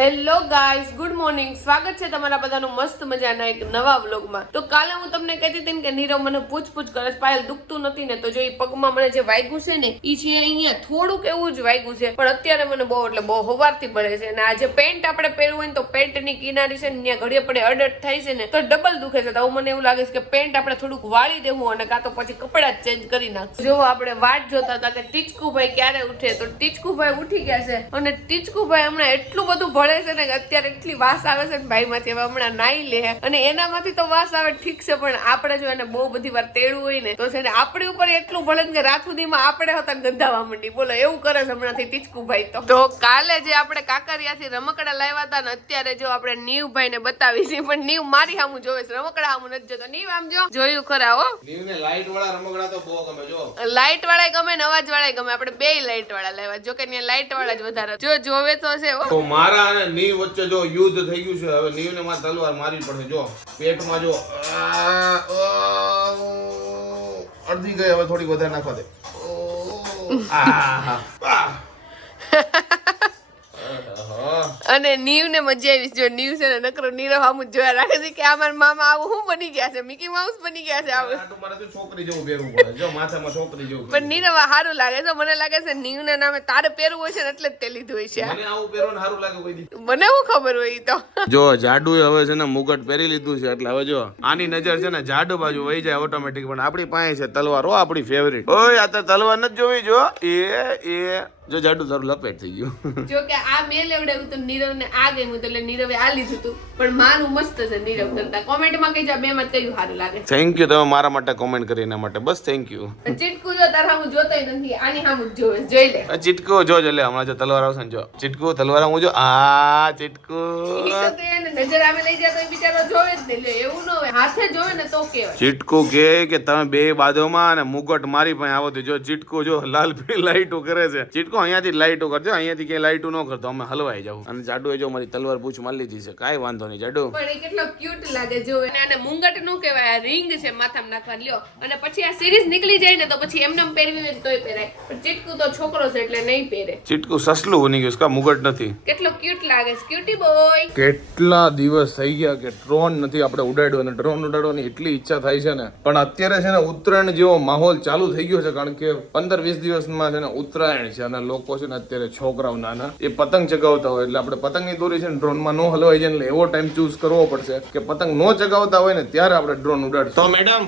Hello guys good morning. સ્વાગત છે તમારા બધાનું મસ્ત મજાના એક નવા વ્લોગમાં. તો કાલે હું તમને કહેતી હતી કે નીરવ મને પૂછપૂછ પૂછ કરે પાયલ દુખતું નથી ને, તો જો એ પગમાં મને જે વાગ્યું છે ને એ છે અહીંયા થોડુંક એવું જ વાગ્યું છે, પણ અત્યારે મને બહુ, એટલે બહુ હવારથી પડે છે. અને આ જે પેન્ટ આપણે પહેરવું હોય ને તો પેન્ટની કિનારી છે ને, ત્યાં ઘડીએ પડે અડટ થાય છે ને, તો ડબલ દુખે છે. તો મને એવું લાગે છે કે પેન્ટ આપણે થોડુંક વાળી દેવું અને કાં તો પછી કપડાં જ ચેન્જ કરી નાખશું. જો આપણે વાટ જોતા હતા કે ટીચકુભાઈ ક્યારે ઉઠે, તો ટીચકુભાઈ ઉઠી ગયા છે. અને ટીચકુભાઈ હમણાં એટલું બધું ભળે છે ને અત્યારે એટલી વાસ આવે છે ને ભાઈમાંથી હવે હમણાં નાઈ લે. અને એનામાંથી તો વાસ આવે ઠીક છે પણ આપણે જો એને બહુ બધી વાર તેડવું હોય ને તો છે ને આપણી ઉપર એટલું ભળે ને કે રાત સુધીમાં આપણે હતા ગંધાવા માંડી. બોલો એવું કરે છે હમણાંથી ટીચકુભાઈ તો. તો કાલે જે આપણે કાકરિયાથી રમકડા લાવ્યા હતા ને અત્યારે જો આપણે નીવભાઈ ને બતાવી છે પણ નીવ મારી સામું જોવે છે રમકડા સામું નથી જોતો. નીવ આમ જો જોયું ખરા હો. નીવને લાઈટ વાળા રમકડા તો બહુ ગમે જો. લાઈટ વાળા ગમે ને અવાજ વાળા ગમે આપણે બે લાઈટ વાળા લેવા જો કે ત્યાં લાઈટ વાળા જ વધારે. જો જોવે તો છે હો. મારા અને નીવ વચ્ચે જો યુદ્ધ થઈ ગયું છે હવે નીવને માં તલવાર મારવી પડશે જો પેટમાં જો અડધી ગઈ હવે થોડી વધારે નાખવા દે આ. અને નીવ ને મજા આવી જો નીવ છે ને નકરો નીરવ આમ જોયા રાખે છે કે આ મારા મામા આવું હું બની ગયા છે? મિકી માઉસ બની ગયા છે આવું. મારે તો છોકરી જેવું પહેરવું પડે. જો માથામાં છોકરી જેવું પણ નીરવ સારું લાગે છે. મને લાગે છે નીવ ના નામે તારે પહેરવું હોય છે ને એટલે જ તે લીધું હોય છે. મને આવું પહેરવાનું સારું લાગે કોઈ દી. મને શું ખબર હોય તો. જો જાડુ હવે છે ને મુગટ પહેરી લીધું છે. એટલે હવે જો આની નજર છે ને જાડુ બાજુ વહી જાય ઓટોમેટિક પણ આપણી પાસે છે તલવાર. હો આપણી ફેવરિટ ઓય આ તો તલવાર નથી જોવી જો. એ એ. જો જાડું તારું લપેટ થઈ ગયું. જો કે આ મેં લેવડાવ્યું તો નીરવ ને આ ગયું એટલે નીરવે આ લીધું હતું પણ માનું મસ્ત છે નીરવ કરતા. કોમેન્ટમાં કહેજો બે માં કયું સારું લાગે થેન્ક યુ તમે મારા માટે કોમેન્ટ કરી એના માટે. બસ થેન્ક યુ ચીટકુ જો તારા હું જોતો નથી આની સામું જોવે જોઈ લે. ચીટકુ જો જો લે હમણાં જો તલવાર આવશે ને જો. ચીટકુ તલવાર હું જો. આ ચીટકુ. નજર આવે લઈ જાય તો બિચારો જોવે જ નહીં. લે એવું ન હોય. હાથે જોવે ને તો કેવાય ચીટકુ કે કે તમે બે બાજુમાં અને મુગટ મારી પાસે આવો તો જો ચીટકુ જો લાલ પીળી લાઈટો કરે છે. ચીટકુ અહીંયાથી લાઈટો કરજો. અહીંયાથી ક્યાંય લાઈટો ન કરતો અમે હલવાઈ જાવ અને જાડુ એ જો મારી તલવાર પૂછ મારી લીધી છે કાંઈ વાંધો નહીં જાડુ. પણ એ કેટલો ક્યુટ લાગે જો. અને મુંગટનું કહેવાય આ રિંગ છે માથામાં નાખવા લ્યો. અને પછી આ સિરીઝ નીકળી જાય ને તો પછી એમને એમ પહેરવી હોય ને તોય પહેરાય. પણ ચીટકુ તો છોકરો છે એટલે નહીં પહેરે. ચીટકુ સસલું બની ગયું છે કા મુગટ નથી? કેટલો ક્યુટ લાગે છે. ક્યુટી બોય કેટલા દિવસ થઈ ગયા કે ડ્રોન નથી આપણે ઉડાડ્યો અને ડ્રોન ઉડાડવાની એટલી ઈચ્છા થાય છે ને. પણ અત્યારે છે ને ઉત્તરાયણ જેવો માહોલ ચાલુ થઈ ગયો છે કારણ કે પંદર વીસ દિવસમાં છે ને ઉત્તરાયણ છે અને લોકો છે ને અત્યારે છોકરાઓ નાના, એ પતંગ ચગાવતા હોય એટલે આપણે પતંગની દોરી છે ને ડ્રોનમાં નો હલવાઈ જાય એટલે એવો ટાઈમ ચૂઝ કરવો પડશે કે પતંગ નો ચગાવતા હોય ને ત્યારે આપણે ડ્રોન ઉડાડશું. તો મેડમ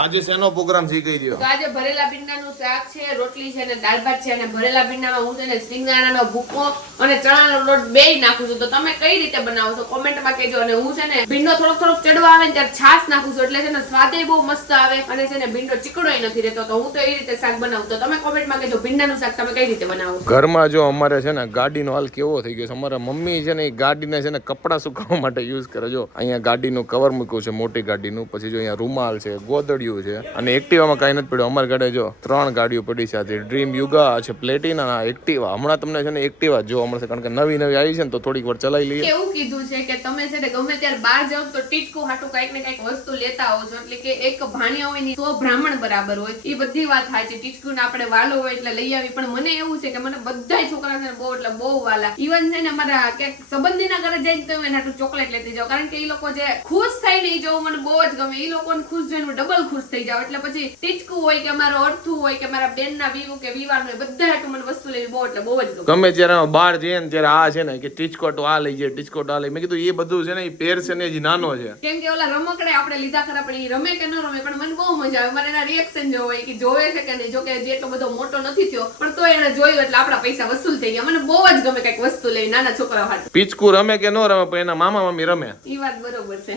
આજે શેનો પ્રોગ્રામ શીખી દો તો આજે ભરેલા ભીંડાનું શાક છે રોટલી છે અને દાળ ભાત છે અને ભરેલા ભીંડામાં હું છે ને સિંગદાણાનો ભૂકો અને ચણાનો લોટ બેય નાખું છું. તો તમે કઈ રીતે બનાવો છો? કોમેન્ટમાં કહેજો. અને હું છે ને ભીંડો થોડોક થોડોક ચડવા આવે ને ત્યારે છાશ નાખું છું. એટલે છે ને સ્વાદે બહુ મસ્ત આવે અને છે ને ભીંડો ચીકણોય નથી રહેતો. તો હું તો એ રીતે શાક બનાવું. તો તમે કોમેન્ટમાં કહેજો ભીંડાનું શાક તમે કઈ રીતે બનાવો ઘરમાં જો અમારે છે ને ગાડીનો હાલ કેવો થઈ ગયો છે. અમારા મમ્મી છે ને એ ગાડીને છે ને કપડાં સુકાવવા માટે યુઝ કરે. જો અહીંયા ગાડીનું કવર મૂક્યું છે મોટી ગાડીનું. પછી જો અહીંયા રૂમાલ છે ગોદડિયું છે. અને એક્ટિવામાં કાંઈ નથી પડ્યું. અમારી ગાડે જો ત્રણ ગાડીઓ પડી છે. આજે ડ્રીમ યુગા છે પ્લેટિના અને એક્ટિવા હમણાં તમને છે ને એક્ટિવા જોવા મળશે, કારણ કે નવી નવી આવી છે ને તો થોડીક વાર ચલાવી લઈએ. એવું કીધું છે કે તમે છે ને ગમે ત્યારે બહાર જાઓ તો ટીચકું હાટું કંઈક ને કાંઈક વસ્તુ લેતા આવો છો. એટલે કે એક ભાણિયા હોય ને તો બ્રાહ્મણ બરાબર હોય. એ બધી વાત થાય છે. ટીચકું ને આપણે વાલો હોય એટલે લઈ આવી. પણ મને એવું છે કે મને બધાય છોકરા છે ને બહુ એટલે બહુ વાલા. ઇવન છે ને અમારા ક્યાંક સંબંધીના ઘરે જઈને તો એના ચોકલેટ લેતી જાઓ. કારણ કે એ લોકો જે ખુશ થાય ને એ જવું મને બહુ જ ગમે. એ લોકોને ખુશ જોઈને ડબલ ખુશ થઈ જાવ એટલે પછી ટીચકું હોય કે અમારો અર્થું હોય કે મારા બેનના વીવું કે વિવાહ હોય બધા હાટું મને વસ્તુ લેવી બહુ એટલે બહુ જ ગમે. ત્યારે બહાર જઈએ ને ત્યારે આ છે ને કે ટીચકોટ આ લઈ જાય ટીચકોટ આ લઈ મેં કીધું એ બધું છે ને એ પેર છે ને એ નાનો છે. કેમ કે ઓલા રમકડે આપણે લીધા ખરા પણ એ રમે કે ન રમે પણ મને બહુ મજા આવે. મારે એના રિએક્શન જોવો હોય કે જોવે છે કે નહીં જો કે જે એટલો બધો મોટો નથી થયો પણ તો એને જોયું એટલે આપણા પૈસા વસૂલ થઈ ગયા. મને બહુ જ ગમે કંઈક વસ્તુ લઈ નાના છોકરા હાટ. પીચકું રમે કે ન રમે પણ એના મામા મમ્મી રમે. એ વાત બરોબર છે.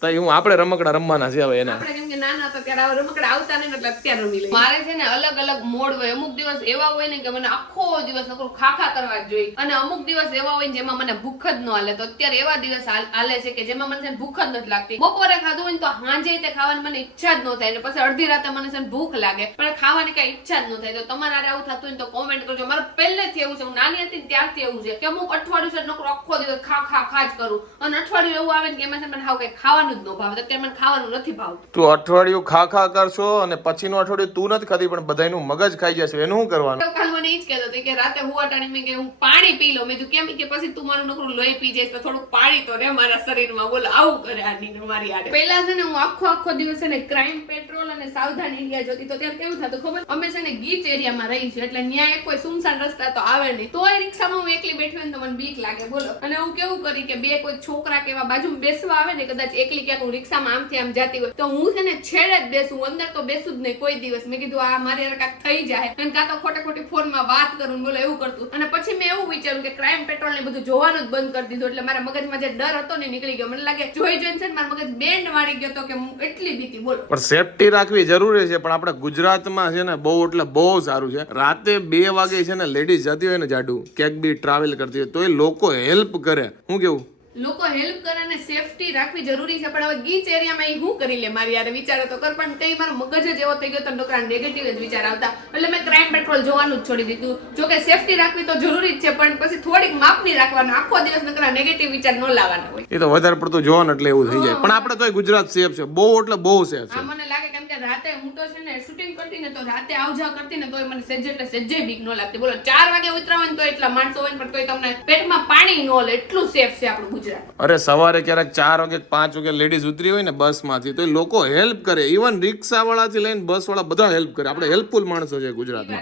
તો હું આપણે રમકડા રમવાના છે હવે એના. આપણે કેમ કે નાના હતા ત્યારે રમકડા આવતા નહીં એટલે અત્યારે રમી લઈએ. મારે છે ને અલગ અલગ મોડ હોય. અમુક દિવસ એવા હોય ને કે મને આખો દિવસ નકરું ખાખા કરવા જ જોઈએ. અને અમુક દિવસ એવા હોય જેમાં મને ભૂખ જ ન હાલે. તો અત્યારે એવા દિવસ હાલે છે કે જેમાં મને ભૂખ જ નથી લાગતી. બપોરે ખાધું હોય ને તો હાંજે તે ખાવાની મને ઈચ્છા જ ન થાય ને પછી અડધી રાતે મને છે ભૂખ લાગે. પણ ખાવાની કઈ ઈચ્છા જ ન થાય. તો તમારે આવું થતું હોય ને તો કોમેન્ટ કરજો. મારે પહેલેથી એવું છે. હું નાની હતી ને ત્યારથી એવું છે કે અમુક અઠવાડિયું છે નોકરો આખો દિવસ ખા ખા ખા જ કરું. અને અઠવાડિયું એવું આવે ને કે એમાં મને હાવ કઈ ખાવાનું જ ન ભાવે. તો અત્યારે મને ખાવાનું નથી ભાવતું. તું અઠવાડિયું ખા ખા કરશો અને પછીનું અઠવાડિયું તું નથી ખાતી પણ બધાયનું મગજ ખાઈ જશે. એનું શું કરવાનું? કાલ મને ઈ જ કહેતો હતો કે રાતે હું અટાણી મેં કે હું પાણી પી લઉં. મેં કેમ? કે પછી તું મારું નકરું લોહી પી જઈશ તો થોડું પાણી તો રે મારા શરીરમાં. બોલો આવું કરે આ નીકળ મારી આડે. પહેલા છે ને હું આખો આખો દિવસ છે ને ક્રાઇમ પેટ્રોલ અને સાવધાન એરિયા જોતી તો ત્યારે કેવું થતું ખબર? અમે છે ને ગીચ એરિયામાં રહી છે એટલે ન્યાય કોઈ સુમસાન રસ્તા તો આવે નહીં. તોય રિક્ષામાં હું એકલી બેઠી હોય ને તો મને બીક લાગે બોલો. અને હું કેવું કરી કે બે કોઈ છોકરા કેવા બાજુ બાજુમાં બેસવા આવે ને કદાચ એકલી ક્યાંક હું રિક્ષામાં આમથી આમ જાતી હોય તો હું છે ને છેડે જ બેસું, અંદર તો બેસું જ નહીં કોઈ દિવસ. મેં કીધું, આ મારી કાંક થઈ જાય. અને કાં તો ખોટે ખોટી ફોનમાં વાત કરું બોલો એવું કરતું. અને પછી મેં એવું વિચાર્યું કે ક્રાઇમ પેટ્રોલ ને બધું જોવાનું જ બંધ કરી દીધું. એટલે મારા મગજમાં જે ડર હતો ને નીકળી ગયો. મને લાગે, જોઈ જોઈને છે મારા મગજ બેન્ડ મારી ગયો તો કે હું એટલી બીતી બોલો. પણ સેફટી રાખવી જરૂરી છે. પણ આપણે ગુજરાતમાં છે ને બહુ, એટલે બહુ સારું છે. રાતે બે વાગે છે ને લેડીઝ જતી હોય ને જાડુ, ક્યાંક બી ટ્રાવેલ કરતી હોય, તો એ લોકો હેલ્પ કરે. હું કેવું? લોકો હેલ્પ કરે અને સેફટી રાખવી જરૂરી છે. પણ હવે ગીચ એરિયામાં એ હું કરી લે મારી યાર? વિચારો તો કર પણ તે મારો મગજ જ એવો થઈ ગયો તો નકરા નેગેટિવ જ વિચાર આવતા. એટલે મેં ક્રાઇમ પેટ્રોલ જોવાનું જ છોડી દીધું. જો કે સેફટી રાખવી તો જરૂરી જ છે પણ પછી થોડીક માપની રાખવાના. આખો દિવસ નકરા નેગેટિવ વિચાર ન લાવવાના હોય. એ તો વધારે પડતું જોવાનું એટલે એવું થઈ જાય. પણ આપણે તો ગુજરાત સેફ છે. બહુ એટલે બહુ સેફ છે. મને લાગે કેમ કે રાતે હું તો છે ને શૂટિંગ કરતી ને તો રાતે આવ જા કરતી ને તોય મને સેજે એટલે સેજે બીક ન લાગતી. બોલો ચાર વાગે ઉતરાવાનું ને તો એટલા માણસો હોય ને પણ તોય તમને પેટમાં પાણી ન લે. એટલું સેફ છે આપણું ગુજરાત. અરે સવારે ક્યારેક ચાર વાગે પાંચ વાગે લેડીઝ ઉતરી હોય ને બસમાંથી તો એ લોકો હેલ્પ કરે. ઇવન રિક્ષાવાળાથી લઈને બસવાળા બધા હેલ્પ કરે. આપણે હેલ્પફુલ માણસો છે ગુજરાતમાં.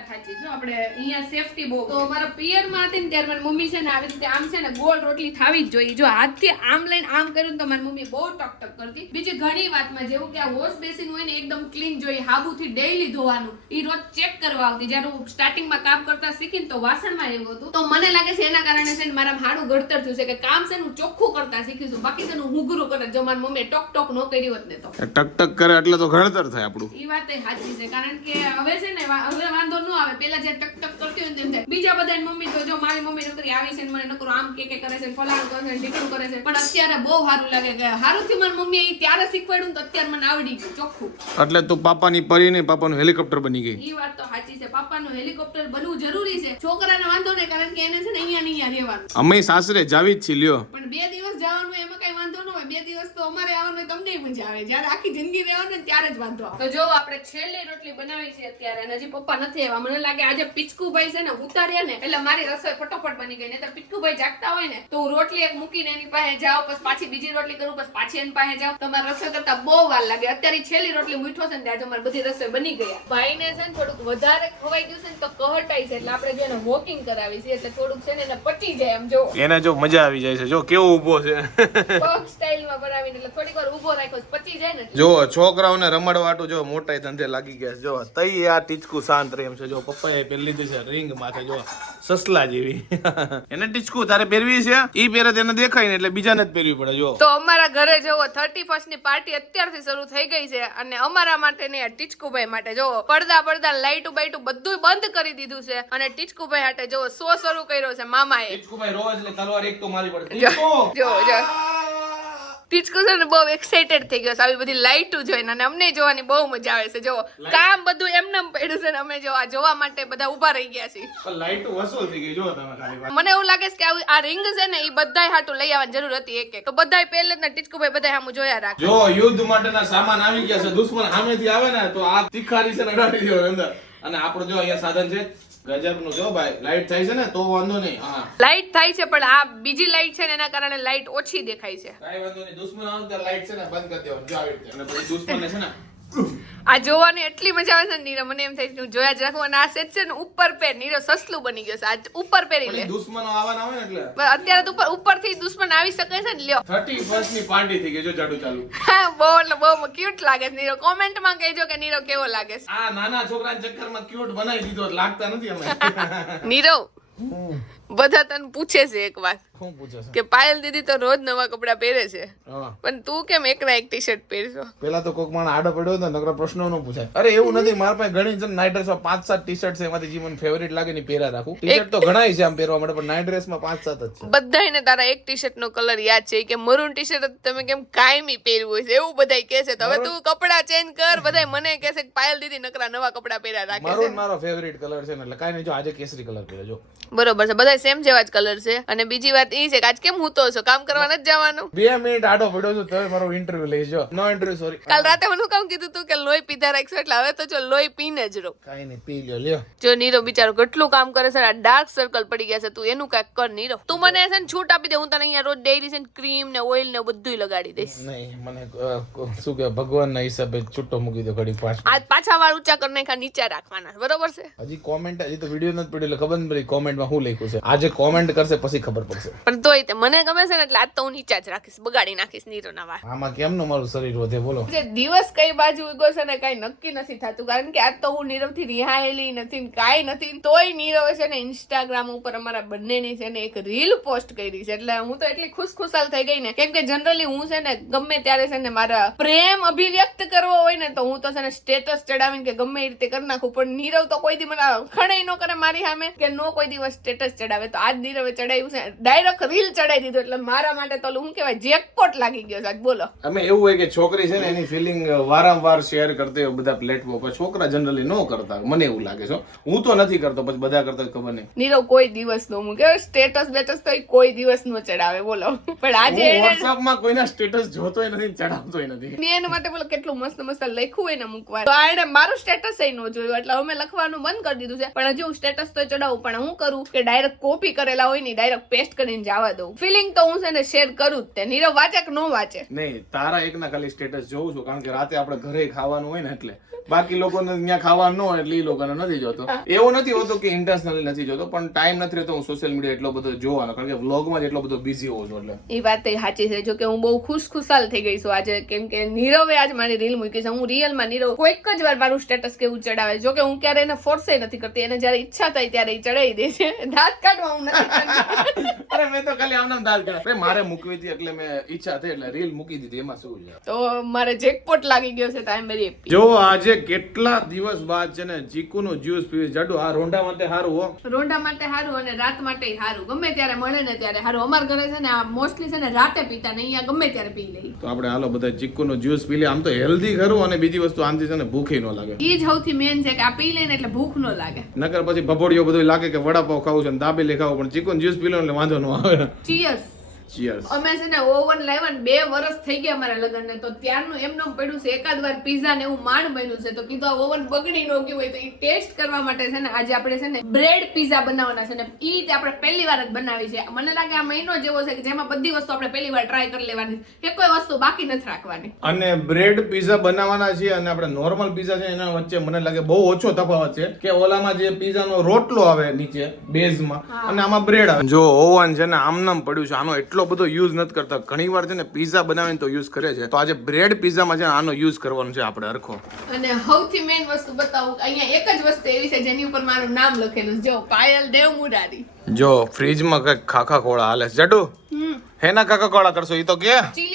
આપણે અહીંયા સેફટી બહુ તો મારા પિયરમાં હતી ને ત્યારે મારી મમ્મી છે ને આવી રીતે આમ છે ને ગોળ રોટલી થાવી જ જોઈએ. જો હાથથી આમ લઈને આમ કર્યું તો મારી મમ્મી બહુ ટક ટક કરતી. બીજી ઘણી વાતમાં જેવું કે આ વોશ બેસિન હોય ને એકદમ ક્લીન જોઈએ હાબુથી ડેઈલી ધોવાનું. એ રોજ ચેક કરવા આવતી. જ્યારે હું સ્ટાર્ટિંગમાં કામ કરતા શીખીને તો વાસણમાં એવું હતું. તો મને લાગે છે એના કારણે છે ને મારા હાડું ઘડતર થયું છે કે કામ છે હું ચોખ્ખું કરતા શીખીશું. બાકી છે હું હુગરું કરે. જો મારી મમ્મી ટોક ટોક ન કરી હોત ને તો. ટક ટક કરે એટલે તો ઘડતર થાય આપણું. ઈ વાત એ સાચી છે. કારણ કે હવે છે ને હવે વાંધો ન આવે. પેલા જે ટક ટક કરતી હોય ને તેમ થાય. બીજા બધા મમ્મી તો જો મારી મમ્મી નકરી આવી છે ને મને નકરું આમ કે કે કરે છે ફલાણ કરે છે ને ઢીકણું કરે છે. પણ અત્યારે બહુ સારું લાગે કે સારું થી મારી મમ્મી એ ત્યારે શીખવાડ્યું તો અત્યારે મને આવડી ગયું ચોખ્ખું. એટલે તું પાપાની પરી નહીં પાપાનું હેલિકોપ્ટર બની ગઈ. એ વાત તો સાચી છે. પાપાનું હેલિકોપ્ટર બનવું જરૂરી છે. છોકરાને વાંધો નહીં કારણ કે એને છે ને અહીંયા નહીં અહીંયા રહેવાનું. અમે સાસરે જાવી જ છી લ્યો. પણ બે દિવસ જવાનું એમાં કઈ વાંધો ન હોય. બે દિવસ તો અમારે આવવાનું હોય તમને મજા આવે. જ્યારે આખી જિંદગી રહેવાનું ને ત્યારે જ વાંધો આવે. તો જો આપણે છેલ્લી રોટલી બનાવી છે અત્યારે અને હજી પપ્પા નથી આવ્યા. મને લાગે આજે પિચકુભાઈ છે ને ઉતાર્યા ને એટલે મારી રસોઈ ફટોફટ બની ગઈ. નહીતર પિચકુભાઈ જાગતા હોય ને તો હું રોટલી એક મૂકીને એની પાસે જાઉં પછી પાછી બીજી રોટલી કરું પછી પાછી એની પાસે જાઉં. તો મારે રસોઈ કરતા બહુ વાર લાગે. અત્યારે છેલ્લી રોટલી મીઠો છે ને ત્યાં જો મારી બધી રસોઈ બની ગયા ભાઈને છે ને થોડુંક વધારે ખવાઈ ગયું છે ને તો કહટાઈ છે એટલે આપણે જો એને વોકિંગ કરાવી છે એટલે થોડુંક છે ને એને પચી જાય એમ જો. એને જો મજા આવી જાય છે. જો કેવો ઊભો છે. પગ સ્ટાઈલમાં બનાવીને એટલે થોડીક વાર ઊભો રાખ્યો પચી જાય ને જો છોકરાઓને રમડવાટું જો મોટા ધંધે લાગી ગયા છે. જો તઈ આ ટીચકું શાંત રહે એમ છે. જો પપ્પાએ પહેરી લીધી છે રિંગ માથે જો સસલા જેવી. એને ટીચકુ તારે પહેરવી છે? ઈ પહેરે તેને દેખાય ને એટલે બીજાને જ પહેરવી પડે જો. તો અમારા ઘરે જોવો થર્ટી ફર્સ્ટની પાર્ટી અત્યારથી શરૂ થઈ ગઈ છે અને અમારા માટે ને ટીચકુભાઈ માટે જોવો પડદા પડદા લાઈટુ બાઈટુ બધું બંધ કરી દીધું છે અને ટીચકુભાઈ માટે જોવો શો શરૂ કર્યો છે મામાએ. ટીચકુભાઈ રોજ એટલે તલવાર એક તો મારી પડે. જો જો જો. ટીચકુ છે ને બહુ એક્સાઇટેડ થઈ ગયો છે. આવી બધી લાઈટો જોઈને અને અમને જોવાની બહુ મજા આવે છે. જો કામ બધું એમને પડ્યું છે ને અમે જો આ જોવા માટે બધા ઊભા રહી ગયા છીએ. પણ વસૂલ થઈ ગઈ જો તમે ખાલી મને એવું લાગે છે કે આ રિંગ છે ને એ બધાય હાટું લઈ આવવાની જરૂર હતી એક એક. તો બધાય પહેલે જ ને ટીચકુભાઈ બધાય આમ જોયા રાખ. જો યુદ્ધ માટેના સામાન આવી ગયા છે. દુશ્મન સામેથી આવે ને તો આ તીખારી છે ને અડાડી દેવાનું અંદર. અને આપણો જો અહીંયા સાધન છે ગજબનું જો ભાઈ. લાઈટ થાય છે ને તો વાંધો નહીં. હા. લાઈટ થાય છે પણ આ બીજી લાઈટ છે ને એના કારણે લાઈટ ઓછી દેખાય છે. કાંઈ વાંધો નહીં. દુશ્મન આવે લાઈટ છે ને બંધ કરી દેવાનું. જો આવી રીતે. અને પછી દુશ્મનને છે ને આ જોવાની એટલી મજા આવે છે ને નીરવ. મને એમ થાય કે હું જોયા જ રાખું અને આ સેટ છે ને ઉપર પહેર નીરવ સસલું બની ગયો છે. આજ ઉપર પહેરી લે. દુશ્મનો આવવાના આવે ને એટલે. અત્યારે તો ઉપર ઉપરથી દુશ્મન આવી શકે છે ને લ્યો. થર્ટી ફર્સ્ટની પાર્ટી થઈ ગઈ જો જાડુ ચાલુ. હા, બહુ એટલે બહુ ક્યુટ લાગે છે નીરવ. કોમેન્ટમાં કહેજો કે નીરવ કેવો લાગે છે. આ નાના છોકરાના ચક્કરમાં ક્યુટ બનાવી દીધો લાગતા નથી અમે નીરવ બધા તને પૂછે છે એક વાત. શું પૂછે છે? કે પાયલ દીદી તો રોજ નવા કપડા પહેરે છે. પણ તું કેમ એકના એક ટી શર્ટ પહેરશો? પેલા તો કોક માણસ આડો પડ્યો ને નકરા પ્રશ્નો નો પૂછાય. અરે એવું નથી મારા પાસે ઘણી છે નાઈટ ડ્રેસ પાંચ સાત ટી શર્ટ છે એમાંથી જે મને ફેવરિટ લાગે ને પહેરા રાખું. ટી શર્ટ તો ઘણા છે આમ પહેરવા માટે પણ નાઈટ ડ્રેસમાં પાંચ સાત જ છે. બધાયને તારા એક ટી શર્ટ નો કલર યાદ છે કે મરૂન ટી શર્ટ તમે કેમ કાયમી પહેરવું છે એવું બધાય કહે છે. તો હવે તું કપડા ચેન્જ કર બધાય મને કહે છે કે પાયલ દીદી નકરા નવા કપડા પહેરા રાખે છે. ને મારો ફેવરિટ કલર છે ને એટલે કાઈ નહીં જો આજે કેસરી કલર પહેરજો બરોબર છે બધા બધા સેમ જેવા જ કલર છે. અને બીજી વાત એ છે કે આજ કેમ હું તો છો? કામ કરવા નથી જવાનું? બે મિનિટ આડો પડ્યો છું તમે મારો ઇન્ટરવ્યુ લઈ જો નો ઇન્ટરવ્યુ સોરી કાલ રાતે મને કામ કીધું તું કે લોહી પીધા રાખશો એટલે હવે તો જો લોહી પીને જ રહો. કાઈ નહીં પી લ્યો લ્યો. જો નીરો બિચારો કેટલું કામ કરે છે આ ડાર્ક સર્કલ પડી ગયા છે. તું એનું કાંઈક કર નીરો તું મને છે ને છૂટ આપી દે હું તને અહીંયા રોજ ડેરી છે ક્રીમ ને ઓઇલ ને બધું લગાડી દઈશ. નહીં મને શું કે ભગવાનના હિસાબે છૂટો મૂકી દો ઘડી પાંચ આજ પાછા વાળ ઊંચા કરીને ખા નીચે રાખવાના. બરોબર છે? હજી કોમેન્ટ હજી તો વિડિયો નથી પડ્યો એટલે ખબર નથી પડી કોમેન્ટમાં શું લખ્યું છે. આજે કોમેન્ટ કરશે પછી ખબર પડશે. પણ તોય તે મને ગમે છે ને એટલે આજ તો હું નીચા જ રાખીશ બગાડી નાખીશ નીરોના વાળ. આમાં કેમનું મારું શરીર વધે બોલો. જે દિવસ કઈ બાજુ ઉગો છે ને કઈ નક્કી નથી થતું કારણ કે આજ તો હું નીરવથી રિહાયેલી નથી ને કાંઈ નથી તોય નીરવ છે ને ઇન્સ્ટાગ્રામ ઉપર અમારા બંનેની છે ને એક રીલ પોસ્ટ કરી છે. એટલે હું તો એટલી ખુશખુશાલ થઈ ગઈ ને. કેમ કે જનરલી હું છે ને ગમે ત્યારે છે ને મારા પ્રેમ અભિવ્યક્ત કરવો હોય ને તો હું તો છે ને સ્ટેટસ ચડાવીને કે ગમે એ રીતે કરી નાખું. પણ નીરવ તો કોઈ દી મને ખણે ન કરે મારી સામે કે નો કોઈ દિવસ સ્ટેટસ ચડાવે. તો આજ નીરવે ચડાવ્યું છે. ડાયરેક્ટ રીલ ચડાવી દીધું એટલે મારા માટે તો શું કહેવાય જેકપોટ લાગી ગયો સાહેબ બોલો. અમે એવું હોય કે છોકરી છે ને એની ફિલિંગ વારંવાર શેર કરતી હોય બધા પ્લેટફોર્મ પર. છોકરા જનરલી ન કરતા મને એવું લાગે છે હું. તો નથી કરતો પછી બધા કરતા ખબર નહીં. નીરવ કોઈ દિવસ નો. મૂકે સ્ટેટસ બેટસ તો કોઈ દિવસ નો ચડાવે બોલો. પણ આજે હું માં કોઈના સ્ટેટસ જોતોય નથી ચડાવતોય નથી. મેં એના માટે બોલો કેટલું મસ્ત મસ્ત લખ્યું હોય ને મૂકવા તો એને મારું સ્ટેટસ ન જોયું એટલે અમે લખવાનું બંધ કરી દીધું છે. પણ હજી હું સ્ટેટસ તો ચડાવું પણ હું કરું કે ડાયરેક્ટ કોપી કરેલા હોય ને ડાયરેક્ટ પેસ્ટ કરીને જવા દઉં. ફિલિંગ તો હું છે ને શેર કરું જ તે. નીરવ વાંચે કે ન વાંચે? નહીં તારા એકના ખાલી સ્ટેટસ જોઉં છું કારણ કે રાતે આપણે ઘરે ખાવાનું હોય ને એટલે. બાકી લોકોને ત્યાં ખાવાનું ન હોય એટલે એ લોકોને નથી જોતો. એવો નથી હોતો કે ઇન્ટરનેશનલી નથી જોતો પણ ટાઈમ નથી રહેતો હું સોશિયલ મીડિયા એટલો બધો જોવાનો કારણ કે વ્લોગમાં જ એટલો બધો બિઝી હોઉં છું એટલે. એ વાત એ સાચી છે. જો કે હું બહુ ખુશ ખુશાલ થઈ ગઈ છું આજે. કેમ કે નીરવે આજ મારી રીલ મૂકી છે. હું રિયલમાં નીરવ કોઈક જ વાર મારું સ્ટેટસ કેવું ચડાવે. જો કે હું ક્યારે એને ફોર્સે નથી કરતી. એને જ્યારે ઈચ્છા થાય ત્યારે એ ચડાવી દે છે. દાંત કાઢવા હું નથી અરે મેં તો ખાલી આમ દાલ કરે મારે મૂકવી હતી એટલે મેં ઈચ્છા થઈ એટલે રીલ મૂકી દીધી. એમાં શું છે? તો મારે જેકપોટ લાગી ગયો છે તો આઈ એમ વેરી હેપી જો આજે કેટલા દિવસ બાદ છે ને ચીકુનું જ્યુસ પીવે જાડુ આ રોંડા માટે સારું હો. રોંડા માટે સારું અને રાત માટે સારું ગમે ત્યારે મળે ને ત્યારે સારું અમાર ઘરે છે ને આ મોસ્ટલી છે ને રાતે પીતા ને અહીંયા ગમે ત્યારે પી લઈ તો આપણે હાલો બધા ચીકુનું જ્યુસ પી લે. આમ તો હેલ્ધી ખરું અને બીજી વસ્તુ આમથી છે ને ભૂખી ન લાગે. એ જ સૌથી મેન છે કે આ પી લે ને એટલે ભૂખ ન લાગે. નકર પછી ભભોડીઓ બધું લાગે કે વડાપાવ ખાવું છે ને દાબેલી ખાવું પણ ચિકન જ્યુસ પી લો એટલે વાંધો ન આવે. ચીયર્સ ચીયર્સ અમે છે ને ઓવન લાવ્યા ને બે વર્ષ થઈ ગયા મારા લગ્ન ને તો ત્યારનું એમનું પડ્યું છે એકાદ વાર પીઝા ને એવું માંડ બન્યું છે તો કીધું આ ઓવન બગડી ન ગયું હોય તો એ ટેસ્ટ કરવા માટે છે ને આજે આપણે છે ને બ્રેડ પીઝા બનાવવાના છે ને એ આપણે પહેલી વાર જ બનાવી છે. મને લાગે આ મહિનો જેવો છે કે જેમાં બધી વસ્તુ આપણે પહેલી વાર ટ્રાય કરી લેવાની કે કોઈ વસ્તુ બાકી નથી રાખવાની. અને બ્રેડ પીઝા બનાવવાના છે અને આપણે નોર્મલ પીઝા છે એના વચ્ચે મને લાગે બહુ ઓછો તફાવત છે કે ઓલામાં જે પીઝાનો રોટલો આવે નીચે બેઝમાં અને આમાં બ્રેડ આવે. જો ઓવન છે ને આમનામ પડ્યું છે આનો એટલો બધો યુઝ નથી કરતા. ઘણી વાર છે ને પીઝા બનાવીને તો યુઝ કરે છે. તો આજે બ્રેડ પીઝામાં છે આનો યુઝ કરવાનો છે આપણે હરખો. અને સૌથી મેઇન વસ્તુ બતાવું અહીંયા એક જ વસ્તુ એવી છે જેની ઉપર મારું નામ લખેલું છે. જો પાયલ દેવ મુરારી જો ફ્રીજમાં કંઈક ખાખા ખોળા હાલે છે. જડુ હેના ખાખા ખોળા કરશો એ તો કે? ચીલી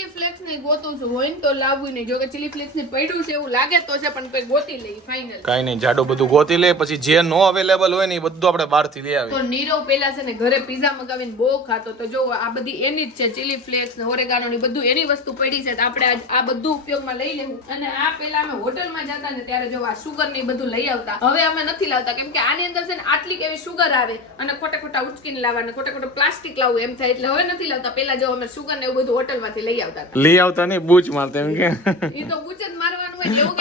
ગોતું છું હોય ને તો લાવવું નહીં જો કે ચીલી ફ્લેક્સની પડ્યું છે એવું લાગે તો છે પણ કોઈ ગોતી લઈ ફાઇનલ કાઈ નહીં જાડો બધું ગોતી લે પછી જે નો અવેલેબલ હોય ને એ બધું આપણે બહારથી લઈ આવી તો નીરવ પેલા છે ને ઘરે પીઝા મગાવીને બહુ ખાતો તો જો આ બધી એની જ છે ચીલી ફ્લેક્સ ને ઓરેગાનો ની બધું એની વસ્તુ પડી છે તો આપણે આજ આ બધું ઉપયોગમાં લઈ લેવું. અને આ પેલા અમે હોટલમાં જતા ને ત્યારે જો આ સુગર ને બધું લઈ આવતા. હવે અમે નથી લાવતા કેમ કે આની અંદર છે ને આટલી કેવી સુગર આવે અને ખોટા ખોટા ઉચકીને લાવવાના ખોટા ખોટા પ્લાસ્ટિક લાવવું એમ થાય એટલે હવે નથી લાવતા. પેલા જો અમે સુગર ને એવું બધું હોટલમાંથી લઈ આવતા લઈ આવતા નહીં બૂચ મારતા એમ કે. એ તો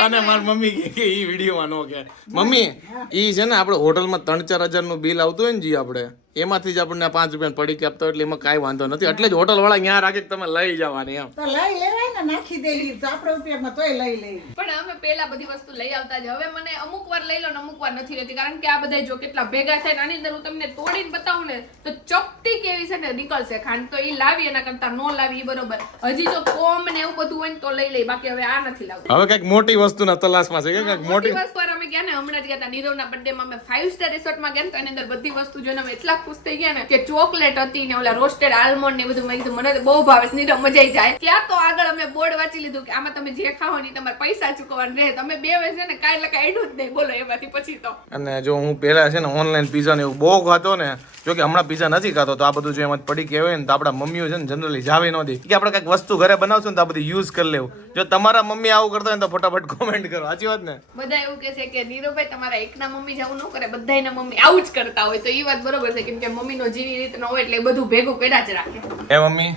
અને મારી મમ્મી કે એ ઈ વિડીયોમાં નો કે. મમ્મી ઈ છે ને આપણે હોટલમાં ત્રણ ચાર હજારનું બિલ આવતું હોય ને જી આપણે એમાંથી જ આપણને પાંચ રૂપિયા પડી કે આપતો એટલે એમાં કાંઈ વાંધો નથી. એટલે જ હોટલ વાળા ત્યાં રાખે તમે લઈ જવાની એમ. તો લઈ લેવાય ને નાખી દે આપણા ઉપયોગમાં તોય લઈ લેવી પણ અમે પેલા બધી વસ્તુ લઈ આવતા જ. હવે મને અમુક વાર લઈ લો ને અમુક વાર નથી રહેતી. કારણ કે આ બધા જો કેટલા ભેગા થાય ને આની અંદર હું તમને તોડીને બતાવું ને તો ચપટી કેવી છે ને નીકળશે ખાંડ. તો એ લાવી એના કરતા નો લાવી એ બરોબર. હજી જો કોમ ને એવું બધું હોય ને તો લઈ લઈ બાકી હવે આ નથી લાવતું. હવે કંઈક મોટી વસ્તુના તલાશમાં છે કે કંઈક મોટી વસ્તુ અમે ગયા ને હમણાં જ ગયા હતા નીરવના બર્થડે માં અમે ફાઈવ સ્ટાર રિસોર્ટમાં ગયા ને તો એની અંદર બધી વસ્તુ જોઈને અમે એટલા ખુશ થઈ ગયા ને કે ચોકલેટ હતી ને ઓલા રોસ્ટેડ આલમોન્ડ ને બધું મેં કીધું મને તો બહુ ભાવે છે નીરવ મજા જાય. ત્યાં તો આગળ અમે બોર્ડ વાંચી લીધું કે આમાં તમે જે ખાઓ ને તમારે પૈસા ચૂકવવાના રહે. તમે બે વેસે ને કાંઈ લખા એડું જ નહીં બોલો એમાંથી પછી તો. અને જો હું પહેલા છે ને ઓનલાઈન પીઝા ને એવું બહુ ખાતો ને જો કે હમણાં પીઝા નથી ખાતો તો આ બધું જો એમાં પડી કે હોય ને તો આપણા મમ્મીઓ છે ને જનરલી જાવે નહોતી કે આપણે કંઈક વસ્તુ ઘરે બનાવશું ને તો આ બધું યુઝ કરી લેવું. જો તમારા મમ્મી આવું કરતા હોય તો ફટાફટ કોમેન્ટ કરો. સાચી વાત ને? બધા એવું કહે છે કે કે નીરુભાઈ તમારા એકના મમ્મી જેવું ન કરે બધાના મમ્મી આવું જ કરતા હોય તો એ વાત બરોબર છે મમ્મી નો મમ્મીનો રીત નો હોય એટલે બધું ભેગું કર્યા જ રાખે. એ મમ્મી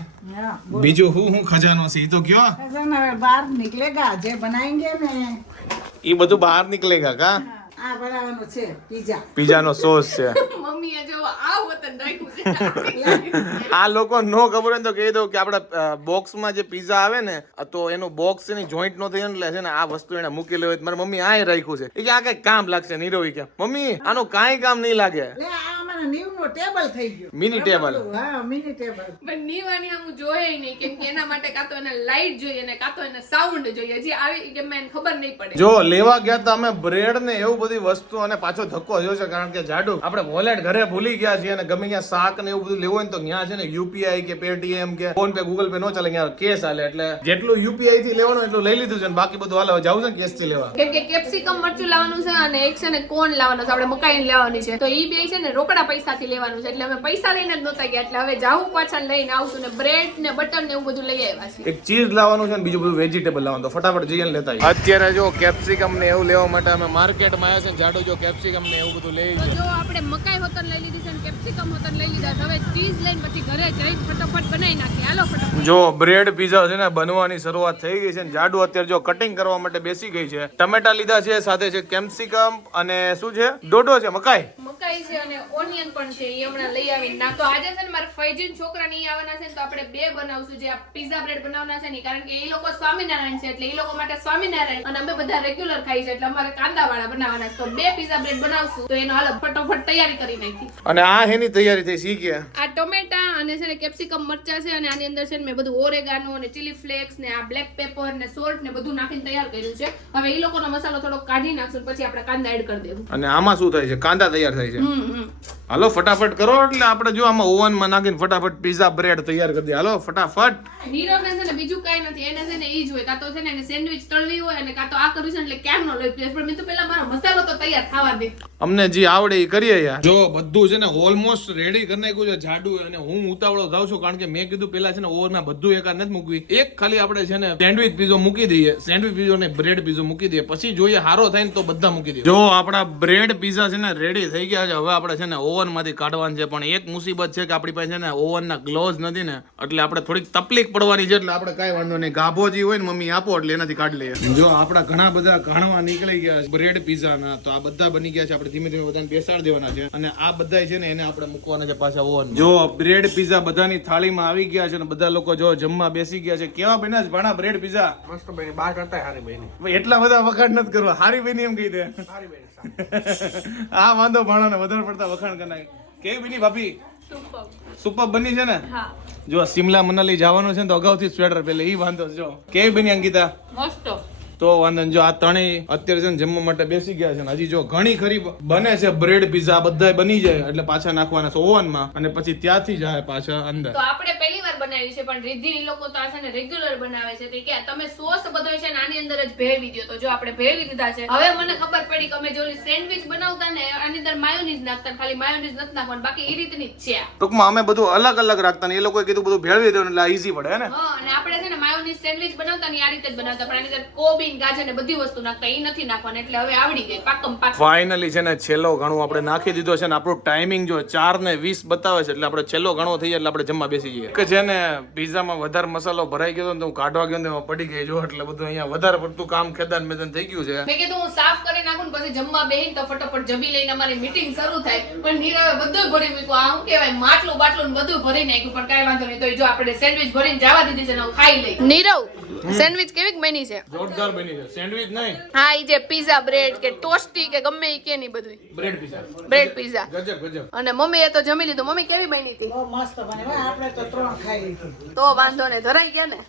બીજું હું હું ખજાનો છે? તો કયો? ખજાનો બહાર નીકળેગા જે બનાવેંગે ને. એ બધું બહાર નીકળેગા કા? આ બનાવવાનું છે પીઝા પીઝાનો સોસ છે. મમ્મીએ જો આ વતન રાખ્યું છે. આ લોકો નો ખબર હોય તો કહી દઉં કે આપડા બોક્સમાં જે પીઝા આવે ને તો એનો બોક્સ એની જોઈન્ટ નો થઈ એટલે છે ને આ વસ્તુ એને મૂકેલી હોય મારી મમ્મી આ રાખ્યું છે. એ કે આ કઈ કામ લાગશે નીરવી કે મમ્મી આનું કાંઈ કામ નહીં લાગે. એટલે આ અમારા નીવનો ટેબલ થઈ ગયો. મિની ટેબલ હા મિની ટેબલ પણ નીવાની આમ જોયે નહીં કેમ કે એના માટે કાં તો એને લાઈટ જોઈએ ને કાં તો એને સાઉન્ડ જોઈએ. હજી આવી કે મને ખબર નહીં પડે. જો લેવા ગયા તો અમે બ્રેડ ને એવું બધી વસ્તુ અને પાછો ધક્કો થયો છે કારણ કે જાડુ આપણે વોલેટ ઘરે ભૂલી ગયા છીએ અને ગમે ત્યાં શાક ને એવું બધું લેવું હોય ને તો ત્યાં છે ને યુપીઆઈ કે પેટીએમ કે ફોન પે ગૂગલ પે નો ચાલે ત્યાં કેસ હાલે એટલે જેટલું યુપીઆઈ થી લેવાનું એટલું લઈ લીધું છે અને બાકી બધું હાલે. જવું છે ને કેસથી લેવા. કેમ કે કેપ્સિકમ મરચું લાવવાનું છે અને એક છે ને કોણ લાવવાનું છે. આપણે મકાઈ લેવાની છે. તો ઈ બે છે ને રોકડા પૈસા થી લેવાનું છે. એટલે અમે પૈસા લઈને જ નહોતા ગયા. એટલે હવે જાવું પાછા લઈને આવશું ને બ્રેડ ને બટર ને એવું બધું લઈ આવ્યા છે એક ચીઝ લાવવાનું છે ને બીજું બધું વેજીટેબલ લાવવાનું. તો ફટાફટ જઈને લેતા અત્યારે જો કેપ્સિકમ ને એવું લેવા માટે અમે માર્કેટમાં છે જાડુ જો કેપ્સિકમ ને એવું બધું લઈ જો આપણે મકાઈ હોતન લઈ લીધી છે ને કેપ્સિકમ હોતન લઈ લીધા છે હવે ચીઝ લઈને પછી ઘરે જઈને ફટાફટ બનાવી નાખી હાલો ફટાફટ. જો બ્રેડ પીઝા છે ને બનવાની શરૂઆત થઈ ગઈ છે ને જાડુ અત્યારે જો કટિંગ કરવા માટે બેસી ગઈ છે. ટમેટા લીધા છે સાથે છે કેપ્સિકમ અને શું છે? ડોડો છે મકાઈ? મકાઈ છે અને ઓનિયન પણ છે એ હમણાં લઈ આવીને ના તો આજે છે ને મારા ફૈજીન છોકરા ની આવવાના છે ને તો આપણે બે બનાવશું જે આ પીઝા બ્રેડ બનાવવાના છે ને કારણ કે એ લોકો સ્વામિનારાયણ છે એટલે એ લોકો માટે સ્વામિનારાયણ. અને અમે બધા રેગ્યુલર ખાઈ છે એટલે અમારે કાંદા વાળા બનાવવાના તો બે પીઝા બ્રેડ બનાવશું. તો એનો અલગ ફટોફટ તૈયારી કરી નાખી. અને આ હેની તૈયારી થઈ શીખીએ આ ટોમેટા અને છે ને કેપ્સિકમ મરચા છે અને આની અંદર છે ને મેં બધું ઓરેગાનો અને ચીલી ફ્લેક્સ ને આ બ્લેક પેપર ને સોલ્ટ ને બધું નાખીને તૈયાર કર્યું છે. હવે એ લોકોનો મસાલો થોડો કાઢી નાખશું પછી આપણે કાંદા એડ કરી દેવું. અને આમાં શું થાય છે? કાંદા તૈયાર થાય છે? હાલો ફટાફટ કરો એટલે આપણે જો આમાં ઓવનમાં નાખીને ફટાફટ પીઝા બ્રેડ તૈયાર કરી દે હાલો ફટાફટ. નીરવને છે ને બીજું કઈ નથી. એને છે ને ઈ જ હોય. કાં તો છે ને એને સેન્ડવિચ તળવી હોય અને કાં તો આ કર્યું છે ને એટલે કેમ નો લઈ? પણ મેં તો પેલા મારો મસાલો તો તૈયાર થવા દે. અમને જે આવડે એ કરીએ યાર. જો બધું છે ને ઓલમોસ્ટ રેડી કરી નાખ્યું છે જાડુ અને હું ઉતાવળો થાવ છું કારણ કે મેં કીધું પેલા છે ને ઓવરમાં બધું એકાદ નથી મૂકવી. એક ખાલી આપણે છે ને સેન્ડવિચ પીઝો મૂકી દઈએ. સેન્ડવિચ પીઝો ને બ્રેડ પીઝો મૂકી દઈએ. પછી જોઈએ હારો થાય ને તો બધા મૂકી દઈએ. જો આપણા બ્રેડ પીઝા છે ને રેડી થઈ ગયા છે હવે આપણે છે ને ઓવનમાંથી કાઢવાનું છે. પણ એક મુસીબત છે કે આપણી પાસે છે ને ઓવન ના ગ્લોવ્સ નથી ને એટલે આપણે થોડીક તકલીફ પડવાની છે એટલે આપણે કાંઈ વાંધો નહીં. ગાભો જે હોય ને મમ્મી આપો એટલે એનાથી કાઢી લઈએ. જો આપણા ઘણા બધા ઘાણવા નીકળી ગયા બ્રેડ પીઝા ના. તો આ બધા બની ગયા છે. આપણે ધીમે ધીમે બધાને બેસાડી દેવાના છે. અને આ બધા છે ને એને આપણે મૂકવાના છે પાછા ઓવન જો બ્રેડ પીઝા બધાની થાળીમાં આવી ગયા છે ને બધા લોકો જો જમવા બેસી ગયા છે. કેવા બેના છે ભાણા બ્રેડ પીઝા મસ્ત બની બહાર કરતા હારી બની. ભાઈ એટલા બધા વખાણ નથી કરવા. હારી બેની એમ કહી દે. હારી બની આ વાંધો ભાણો ને વધારે પડતા વખાણ કરાય કેવી બની ભાભી? સુપર બની છે ને? જો સિમલા મનાલી જવાનું છે ને તો અગાઉથી સ્વેટર પહેલે ઈ વાંધો જો. કેવી બની અંકિતા? મસ્ત. તો વાંધો. જો આ ત્રણેય અત્યારે છે ને જમવા માટે બેસી ગયા છે ને, હજી જો ઘણી ખરી બને છે બ્રેડ પીઝા બધા બની જાય એટલે પાછા નાખવાના છે ઓવનમાં અને પછી ત્યાંથી જાય પાછા અંદર આપણે બનાવી છે પણ રિદ્ધિ એ લોકો તો આ છે ને રેગ્યુલર બનાવે છે. તે કે તમે સોસ બધો છે ને આની અંદર જ ભેળવી દો તો જો આપણે ભેળવી દીધા છે હવે મને ખબર પડી કે અમે જે ઓલી સેન્ડવિચ બનાવતા ને આની અંદર માયોનીઝ નાખતા ખાલી માયોનીઝ નથી નાખવાનું બાકી એ રીતની જ છે ટૂંકમાં અમે બધું અલગ અલગ રાખતા ને એ લોકોએ કીધું બધું ભેળવી દેવાનું એટલે ઈઝી પડે ને? હા અને આપણે છે ને માયોનીઝ સેન્ડવિચ બનાવતા ને આ રીતે જ બનાવતા પણ આની અંદર કોબીન ગાજર ને બધી વસ્તુ નાખતા એ નથી નાખવાનું એટલે હવે આવડી ગઈ પાકમ પાક. ફાઇનલી છે ને છેલ્લો ઘણું આપણે નાખી દીધો છે ને આપણો ટાઈમિંગ જો ચાર ને વીસ બતાવે છે એટલે આપણે છેલ્લો ઘણો થઈ જાય એટલે આપણે જમવા બેસી જઈએ. કે છે ને પીઝામાં વધારે મસાલો ભરાઈ ગયો તો હું કાઢવા ગયો ને એમાં પડી ગઈ. જો એટલે બધું અહીંયા વધારે પડતું કામ ખેદાન મેદાન થઈ ગયું છે. મેં કીધું હું સાફ કરી નાખું ને પછી જમવા બેહીને તો ફટાફટ જમી લઈને અમારી મીટિંગ શરૂ થાય. પણ નીરવે બધું ભરી મૂક્યું. આ શું કહેવાય? માટલું બાટલું ને બધું ભરી નાખ્યું. પણ કાંઈ વાંધો નહીં. તો જો આપણે સેન્ડવિચ ભરીને જવા દીધી છે ને હું ખાઈ લઈ નીરવ સેન્ડવિચ કેવી બની છે? જોરદાર બની છે. સેન્ડવિચ નહીં. હા ઈ જે પીઝા બ્રેડ કે ટોસ્ટી કે ગમે ઈ કે નહીં બધું બ્રેડ પીઝા બ્રેડ પીઝા ગજબ ગજબ. અને મમ્મીએ તો જમી લીધું. મમ્મી કેવી બની હતી? બહુ મસ્ત બને. હો, આપણે તો ત્રણ ખાઈ તો વાંધો ને ધરાઈ ગયા ને?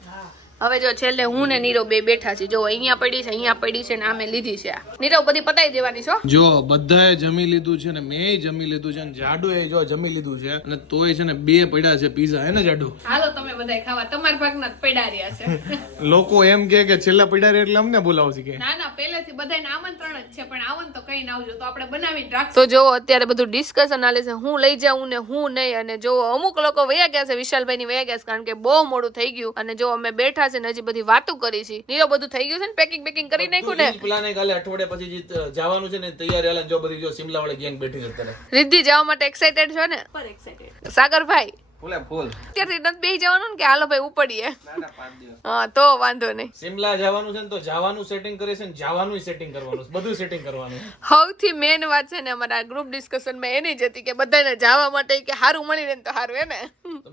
હવે જો છેલ્લે હું ને નીરવ બે બેઠા છે જો અહીંયા પડી છે અહીંયા પડી છે ને આમે લીધી છે આ. નીરવ બધી પતાઈ દેવાની છો? જો બધાએ જમી લીધું છે ને મેં જમી લીધું છે ને એ જો જમી લીધું છે અને તોય છે ને બે પડ્યા છે પીઝા. હે ને જાડુ? હાલો તમે બધા ખાવા. તમારા ભાગના જ પડ્યા રહ્યા છે. લોકો એમ કે કે છેલ્લા પડ્યા એટલે અમને બોલાવશે કે. ના ના પહેલે પહેલેથી બધાને આમંત્રણ જ છે પણ આવન તો કઈ ના આવજો. તો આપણે બનાવી રાખશું. તો જો અત્યારે બધું ડિસ્કશન આલે છે. હું લઈ જાઉં ને હું નહીં. અને જો અમુક લોકો વયા ગયા છે વિશાલભાઈ ની વયા ગયા છે કારણ કે બહુ મોડું થઈ ગયું. અને જો અમે બેઠા છે ને હજી બધી વાતો કરી છે. નીરો બધું થઈ ગયું છે ને પેકિંગ પેકિંગ કરી નાખ્યું ને? પ્લાન કાલે અઠવાડિયા પછી જે જવાનું છે ને તૈયારી હાલે જો બધી જો સિમલા વાળી ગેંગ બેઠી છે અત્યારે. રિદ્ધિ જવા માટે એક્સાઇટેડ છો ને? સાગરભાઈ ફૂલે ફૂલ. અત્યારથી નથી બેસી જવાનું ને કે હાલો ભાઈ ઉપડીએ. હા તો વાંધો નહીં. સિમલા જવાનું છે ને તો જવાનું સેટિંગ કરે છે ને જવાનું સેટિંગ કરવાનું બધું સેટિંગ કરવાનું સૌથી મેન વાત છે ને અમારા ગ્રુપ ડિસ્કશનમાં એની જ હતી કે બધાને જવા માટે કે સારું મળી રહે તો સારું હે ને?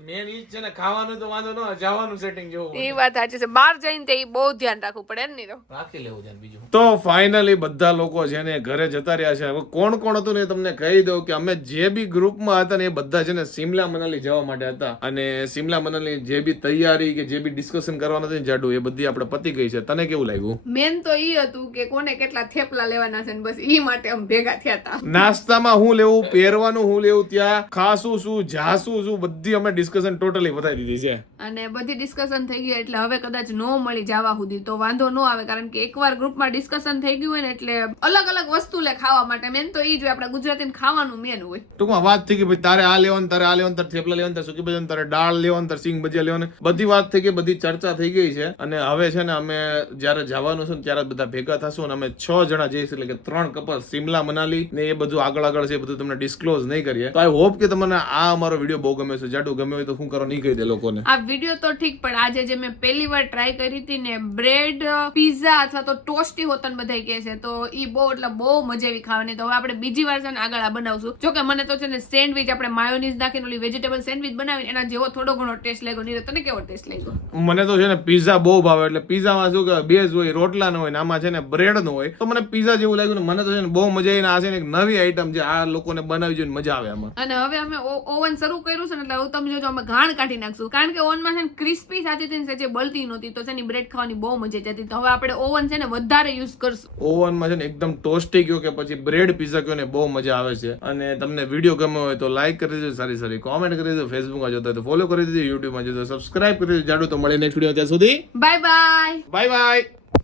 મેન ઈ છે ને ખાવાનું તો વાંધો ન જવાનું સેટિંગ જોવું એ વાત સાચી છે. બહાર જઈને તે બહુ ધ્યાન રાખવું પડે ને નીરો રાખી લેવું છે બીજું. તો ફાઇનલી બધા લોકો છે ને ઘરે જતા રહ્યા છે હવે કોણ કોણ હતું ને તમને કહી દઉં કે અમે જે બી ગ્રુપમાં હતા ને એ બધા છે ને સિમલા મનાલી જવા માટે હતા. અને સિમલા મનાલી જે બી તૈયારી કે જે બી ડિસ્કશન કરવાના છે ને જાડુ એ બધી આપણે પતી ગઈ છે. તને કેવું લાગ્યું? મેન તો ઈ હતું કે કોને કેટલા થેપલા લેવાના છે ને બસ ઈ માટે અમે ભેગા થયા હતા. નાસ્તામાં હું લેવું પહેરવાનું હું લેવું ત્યાં ખાસું શું જાસું શું બધી અમે ડિસ્કશન ટોટલી વધારી દીધી છે. અને બધી ડિસ્કશન થઈ ગયું એટલે હવે કદાચ નો મળી જવા સુધી. તો વાંધો ન આવે કારણ કે એકવાર ગ્રુપમાં ડિસ્કશન થઈ ગયું હોય ને એટલે અલગ અલગ વસ્તુ લે ખાવા માટે મેન તો એ જ હોય આપણા ગુજરાતીને ખાવાનું મેન હોય. ટૂંકમાં વાત થઈ ગઈ ભાઈ તારે આ લેવાનું તારે આ લેવાનું તારે થેપલા લેવાનું તારે સુકી ભજન તારે દાળ લેવાનું તારે સિંગ ભજીયા લેવાનું. બધી વાત થઈ ગઈ બધી ચર્ચા થઈ ગઈ છે. અને હવે છે ને અમે જ્યારે જવાનું છે ને ત્યારે બધા ભેગા થશું અને અમે છ જણા જઈશું એટલે કે ત્રણ કપલ સિમલા મનાલી ને એ બધું આગળ આગળ છે એ બધું તમને ડિસ્ક્લોઝ નહીં કરીએ. તો આઈ હોપ કે તમને આ અમારો વીડિયો બહુ ગમે છે જાડું ગમે હોય તો શું કરો નહીં કહી દે લોકોને. વીડિયો તો ઠીક પણ આજે જે મેં પહેલી વાર ટ્રાય કરી હતી ને બ્રેડ પીઝા અથવા તો ટોસ્ટી હોતન બધા કહે છે તો એ બહુ એટલે બહુ મજા આવી ખાવાની. તો હવે આપણે બીજી વાર છે ને આગળ આ બનાવશું. જો કે મને તો છે ને સેન્ડવિચ આપણે માયોનીઝ નાખીને ઓલી વેજીટેબલ સેન્ડવિચ બનાવીને એના જેવો થોડો ઘણો ટેસ્ટ લાગ્યો. નહીં તને કેવો ટેસ્ટ લાગ્યો? મને તો છે ને પીઝા બહુ ભાવે એટલે પીઝામાં શું કે બેઝ હોય રોટલા હોય ને આમાં છે ને બ્રેડ નો હોય તો મને પીઝા જેવું લાગ્યું ને મને તો છે ને બહુ મજા આવીને આ છે ને એક નવી આઈટમ છે આ લોકોને બનાવી જોઈને મજા આવે આમાં. અને હવે અમે ઓવન શરૂ કર્યું છે ને એટલે તમે જોજો અમે ઘાણ કાઢી નાખશું. કારણ કે ઓવનમાં છે ને ક્રિસ્પી સાથે હતી ને જે બળતી નહોતી તો છે ને બ્રેડ ખાવાની બહુ મજા જતી. તો હવે આપણે ઓવન છે ને વધારે યુઝ કરશું. ઓવનમાં છે ને એકદમ ટોસ્ટી કયો કે પછી બ્રેડ પીઝા કયો ને બહુ મજા આવે છે. અને તમને વીડિયો ગમ્યો હોય તો લાઈક કરી દેજો સારી સારી કોમેન્ટ કરી દેજો ફેસબુકમાં જોતા તો ફોલો કરી દેજો યુટ્યુબમાં જોતા સબસ્ક્રાઇબ કરી દેજો. જાડો તો મળે નેક્સ્ટ વીડિયો ત્યાં સુધી. Bye bye bye bye